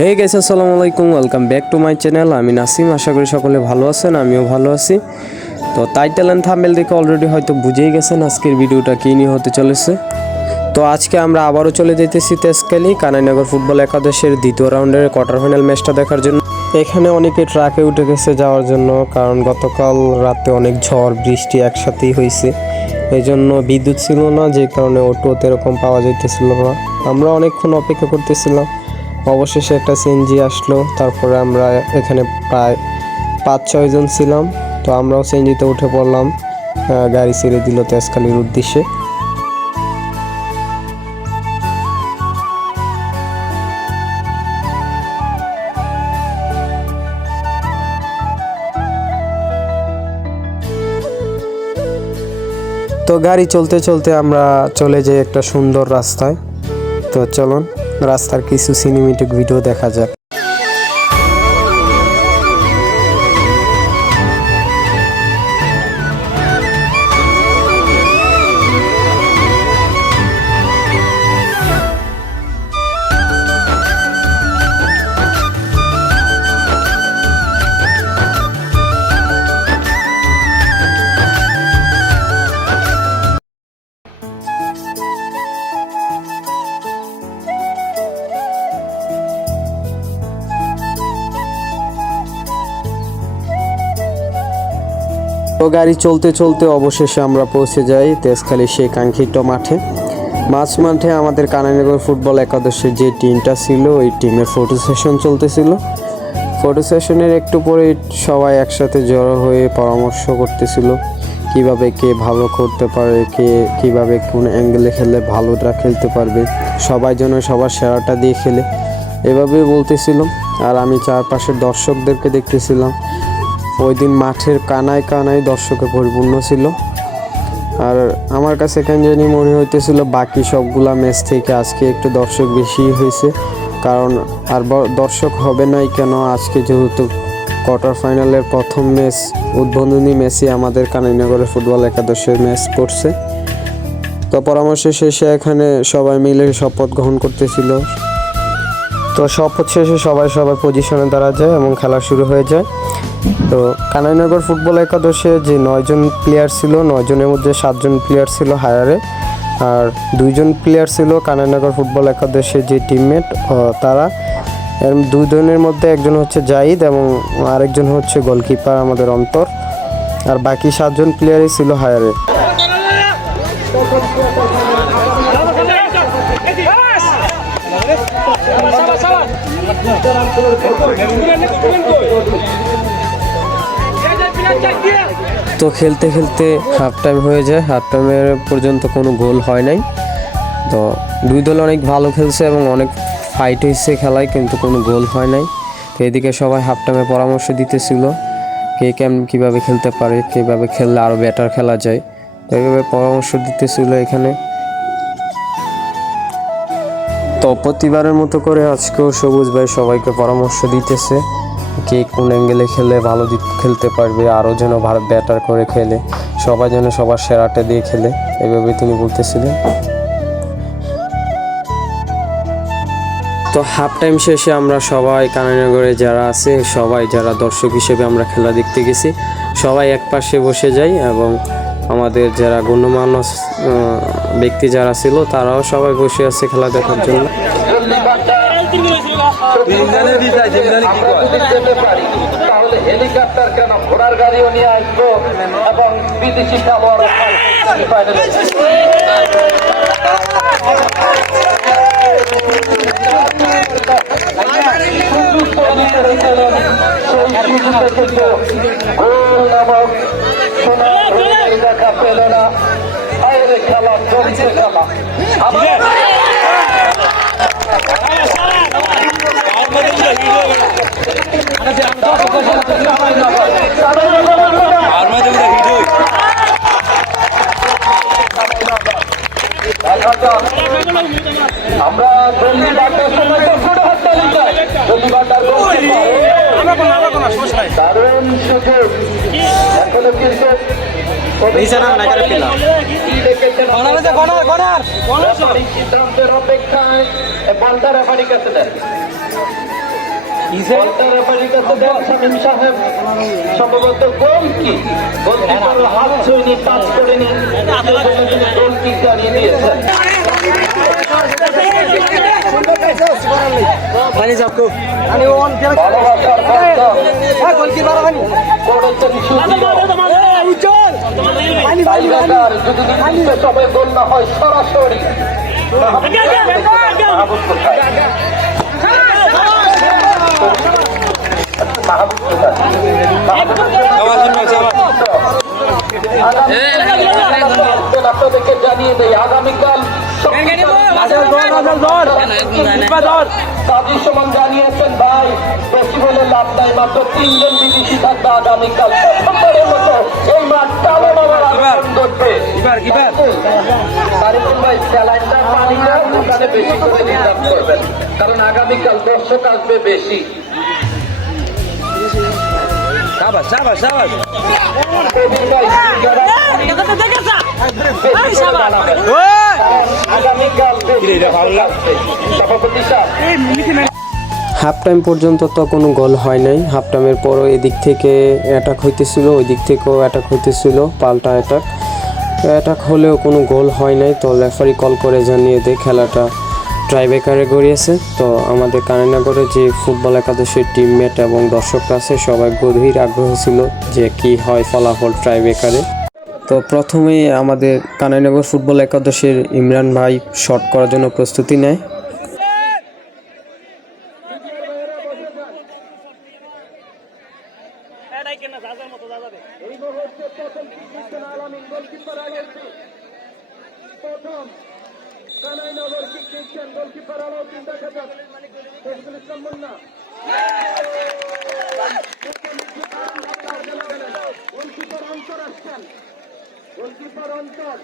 Hey guys, আসসালামু আলাইকুম, welcome back to my channel. আমি নাসিম। আশা করি সকলে ভালো আছেন, আমিও ভালো আছি। তো টাইটেল এন্ড থাম্বনেল দেখে অলরেডি হয়তো বুঝেই গেছেন আজকের ভিডিওটা কী নিয়ে হতে চলেছে। তো আজকে আমরা আবারও চলে যেতেছি তেজখালী কানাইনগর ফুটবল একাদশের দ্বিতীয় রাউন্ডের কোয়ার্টার ফাইনাল ম্যাচটা দেখার জন্য। এখানে অনেকে ট্রাকে উঠে গেছে যাওয়ার জন্য, কারণ গতকাল রাতে অনেক ঝড় বৃষ্টি একসাথেই হয়েছে। এই জন্য বিদ্যুৎ ছিল না, যে কারণে অটোতে এরকম পাওয়া যাইতেছিল না। আমরা অনেকক্ষণ অপেক্ষা করতেছিলাম, অবশেষে একটা সিএনজি আসলো। তারপরে আমরা এখানে প্রায় 5-6 জন ছিলাম। তো আমরাও সিএনজিতে উঠে পড়লাম, গাড়ি ছেড়ে দিল তেজখালীর উদ্দেশ্যে। তো গাড়ি চলতে চলতে আমরা চলে যাই একটা সুন্দর রাস্তায়। তো চলুন রাস্তার কিছু সিনেমেটিক ভিডিও দেখা যাক। তো গাড়ি চলতে চলতে অবশেষে আমরা পৌঁছে যাই তেজখালীর সেই কাঙ্ক্ষিত মাঠে। মাঠে আমাদের কানাইনগর ফুটবল একাদশের যে টিমটা ছিল, ওই টিমের ফটো সেশন চলতেছিল। ফটো সেশনের একটু পরে সবাই একসাথে জড়ো হয়ে পরামর্শ করতেছিল কিভাবে কে ভালো করতে পারে, কে কিভাবে কোন অ্যাঙ্গেলে খেললে ভালোটা খেলতে পারবে, সবাই যেন সবার সেরাটা দিয়ে খেলে, এভাবেই বলতেছিল। আর আমি চারপাশের দর্শকদেরকে দেখতেছিলাম। ওই দিন মাঠের কানায় কানায় দর্শকে পরিপূর্ণ ছিল। আর আমার কাছে কেন জানি মনে হইতেছিল বাকি সবগুলা ম্যাচ থেকে আজকে একটু দর্শক বেশি হয়েছে। কারণ আর দর্শক হবে নাই কেন, আজকে যেহেতু কোয়ার্টার ফাইনালের প্রথম ম্যাচ, উদ্বোধনী ম্যাচই আমাদের কানাইনগরের ফুটবল একাদশের ম্যাচ পড়ছে। তো পরামর্শ শেষে এখানে সবাই মিলে শপথ গ্রহণ করতেছিল। তো শপথ শেষে সবাই পজিশনে দাঁড়া যায় এবং খেলা শুরু হয়ে যায়। তো কানাইনগর ফুটবল একাদশে যে 9 জন প্লেয়ার ছিল, 9 জনের মধ্যে 7 জন প্লেয়ার ছিল হায়ারে, আর 2 জন প্লেয়ার ছিল কানাইনগর ফুটবল একাদশের যে টিমমেট তারা। এর 2 জনের মধ্যে একজন হচ্ছে জাহিদ এবং আরেকজন হচ্ছে গোলকিপার আমাদের অন্তর, আর বাকি 7 জন প্লেয়ারই ছিল হায়ারে। তো খেলতে খেলতে হাফ টাইম হয়ে যায়। হাফ টাইমের পর্যন্ত কোনো গোল হয় নাই। তো দুই দল অনেক ভালো খেলছে এবং অনেক ফাইট হয়েছে খেলায়, কিন্তু কোনো গোল হয় নাই। তো এদিকে সবাই হাফ টাইমে পরামর্শ দিতেছিল কে কীভাবে খেলতে পারে, কীভাবে খেললে আরও বেটার খেলা যায়, তো এইভাবে পরামর্শ দিতেছিল এখানে। তো প্রতিবারের মতো করে আজকেও সবুজ ভাই সবাইকে পরামর্শ দিতেছে কে কোন অ্যাঙ্গেলে খেললে ভালো খেলতে পারবে, আরও যেন ভালো ব্যাটার করে খেলে, সবাই যেন সবার সেরাটা দিয়ে খেলে, এভাবে তিনি বলতেছিলেন। তো হাফ টাইম শেষে আমরা সবাই কানাইনগরে যারা আছে, সবাই যারা দর্শক হিসেবে আমরা খেলা দেখতে গেছি, সবাই এক পাশে বসে যাই এবং আমাদের যারা গণ্যমান্য ব্যক্তি যারা ছিল তারাও সবাই বসে আছে খেলা দেখার জন্য। হেলিকপ্টার কেন, ঘোড়ার গাড়িও নিয়ে আসবো এবং বিদেশি খেলোয়াড় দেখা পেল না। খেলা চলছে, খেলা আমরা ধন্যবাদের সময় দারুণ সুযোগ এখনো কিন্তু সিদ্ধান্তের অপেক্ষায় বলটা রেফারির কাছে দেন। বলটার রেফারির কাছে দেন শামীম সাহেব। সম্ভবত গোল কি, গোলকিপার হাত ছুঁয়নি, টাচ করেনি, সেজন্য তিনি গোল কিক জানিয়ে দিয়েছেন। ভালোবাসার করেছেন টাইব্রেকার, যদি নির্দিষ্ট সময়ে গোল না হয় সরাসরি মাহবুব কোথায়? মাহবুব কোথায়? আপনাদেরকে জানিয়ে দেয় আগামীকাল কাজী সুমন জানিয়েছেন ভাই বেশি বলে লাভ নাই, মাত্র 3 জন বিদেশি থাকবে আগামীকাল। প্রথমবারের মতো এই মাঠ টালো মামার আয়োজন করবে। ভাই স্যালাইনটা পানিটা ওখানে বেশি করে নিলাম করবেন, কারণ আগামীকাল দর্শক আসবে বেশি। হাফ টাইম পর্যন্ত তো কোনো গোল হয় নাই। হাফ টাইমের পরও এদিক থেকে অ্যাটাক হইতেছিল, ওই দিক থেকেও অ্যাটাক হইতেছিল, পাল্টা অ্যাটাক হলেও কোনো গোল হয় নাই। তো রেফারি কল করে জানিয়ে দেয় খেলাটা ট্রাইব্রেকারে গড়িয়েছে। তো আমাদের কানাইনগরে যে ফুটবল একাদশের টিমমেট এবং দর্শকরা আছে সবাই গভীর আগ্রহ ছিল যে কি হয় ফলাফল ট্রাইব্রেকারে। তো প্রথমেই আমাদের কানাইনগর ফুটবল একাদশের ইমরান ভাই শট করার জন্য প্রস্তুতি নেয়। কানাইনগর কিক দিচ্ছেন, গোলকিপার আলাউদ্দিন, দেখা যাক ফজলুল ইসলাম মুন্না গোলকিপার অন্তর আসছেন, গোলকিপার অন্তর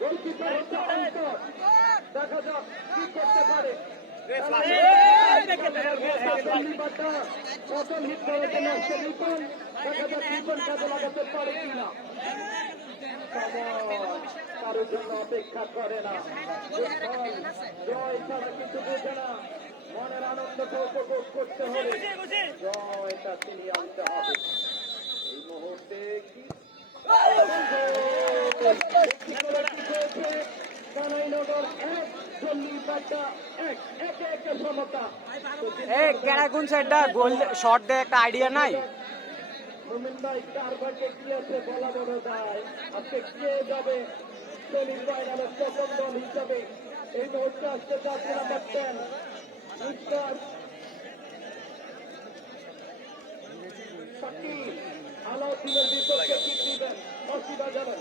গোলকিপার হচ্ছে অন্তর, দেখা যাক কি করতে পারে। প্রথম হিট করেছেন রিপন, দেখা যাক রিপন কাজে লাগাতে পারে কিনা। কারোর জন্য অপেক্ষা করে না, জয় ছাড়া কিছু বোঝে না, মনের আনন্দকে উপভোগ করতে হবে, জয়টা ছিনিয়ে আনতে হবে। এই মুহূর্তে কি কানাইনগর 1 চল্লিশটা 1-1 সমতা। কোন সাইডটা গোল শট দেয় একটা আইডিয়া নাই। মুমিন ভাই 4 ভাগে গিয়েছে, বলা বড় যায় আজকে কে যাবে সেমিফাইনালের প্রথম দল হিসাবে। এই মুহূর্তে আসতে যাচ্ছে নাম্বার 10 মিস্টার শাকিল আলাউদ্দিনের বিপক্ষে কিক দিবেন, বাঁশি বাজাবেন।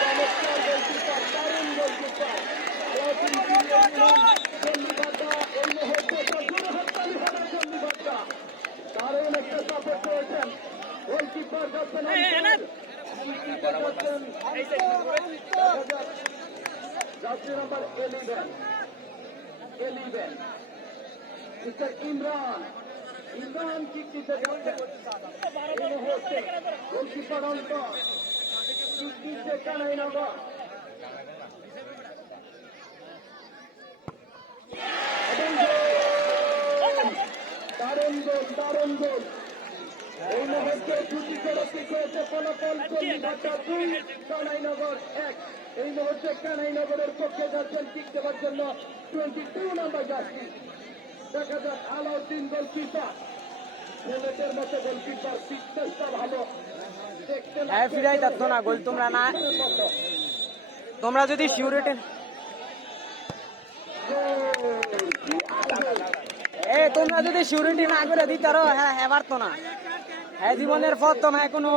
চমৎকার গোলকিপার, দারুণ গোলকিপার আলাউদ্দিন চল্লিশটা এই মুহূর্তে হাততালি হবে। চল্লিশটা দারুণ একটা সাপোর্ট করেছেন, গোলকিপার যাচ্ছেন যাত্রী নাম্বার 11 মিস্টার ইমরান কিক দিতে যাচ্ছেন। এই মুহূর্তে গোলকিপার অন্তর কিক দিচ্ছে কানাইনগর। দারুণ গোল। এই মুহূর্তে দুটি করে কিক হয়েছে, ফলাফল 2 কানাইনগর 1। এই মুহূর্তে কানাইনগরের পক্ষে যাচ্ছেন কিক দেওয়ার জন্য 22 নাম্বার জার্সি, দেখা যাক আলাউদ্দিন গোলকিপার, ছেলেদের মতো গোলকিপার, ফিটনেসটা ভালো দেখতে ফিরাই যাচ্ছ না গোল। তোমরা যদি সিউরিটি তোমরা যদি সিউরিটি না করে দিতে পারো, হ্যাঁ পারতো না। হ্যাঁ জীবনের প্রথম এখনো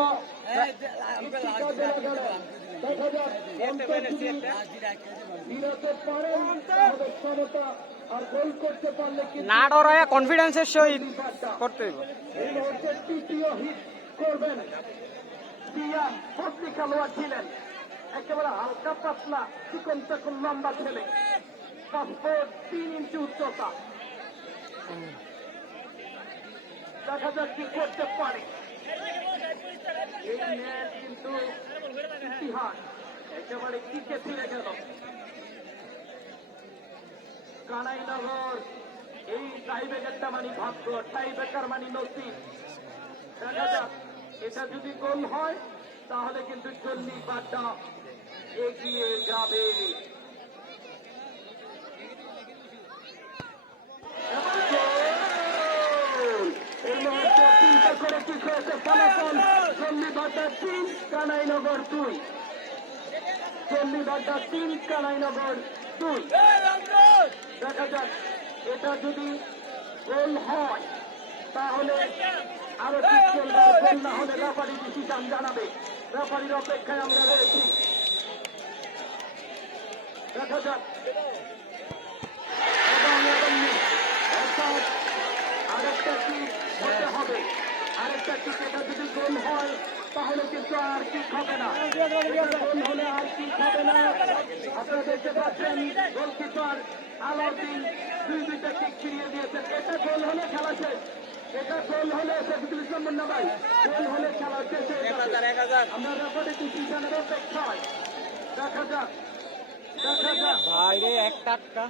না ডরায় কনফিডেন্সের সহিত করতে হবে। এই মুহূর্তে তৃতীয় হিট করবেন পিয়ান, ভর্তি খেলোয়াড় ছিলেন, একেবারে হালকা পাতলা চিকন চাকন লম্বা ছেলে, 5 ফুট 3 ইঞ্চি উচ্চতা। দেখা যাক কি করতে পারে। এই ম্যাচ কিন্তু ইতিহাস, একেবারে কিকে ফিরে গেল কানাইনগর। এই টাইব্রেকারটা মানে ভাগ্য, টাইব্রেকার মানে নসিব। দেখা যাক এটা যদি গোল হয় তাহলে কিন্তু চল্লিশ বারটা এগিয়ে যাবে। এই মুহূর্তে চিন্তা করে কি হয়েছে ফলাফল, চল্লিশ বারটা 3, কানাইনগর 2। চল্লিশ বারটা 3, কানাইনগর 2। দেখা যাক এটা যদি গোল হয় তাহলে আরো ঠিক চলবে, গোল না হলে রেফারি ডিসিশন জানাবে। রেফারির অপেক্ষায় আমরা রয়েছি। দেখা যাক আরেকটা কি হতে হবে, আরেকটা কিক। এটা যদি গোল হয় তাহলে কিন্তু আর কিক হবে না, গোল হলে আর কিক হবে না। আপনারা দেখতে পাচ্ছেন গোলকিপার আলাউদ্দিন 2টা কিক ফিরিয়ে দিয়েছেন। এটা গোল হলে খেলা শেষ, এটা গোল হলে শফিকুল ইসলাম মুন্না ভাই, গোল হলে খেলা শেষ হয়ে যাবে। আমরা রেফারি ডিসিশনের অপেক্ষায়। দেখা যাক, দেখা যাক ভাই রে একটা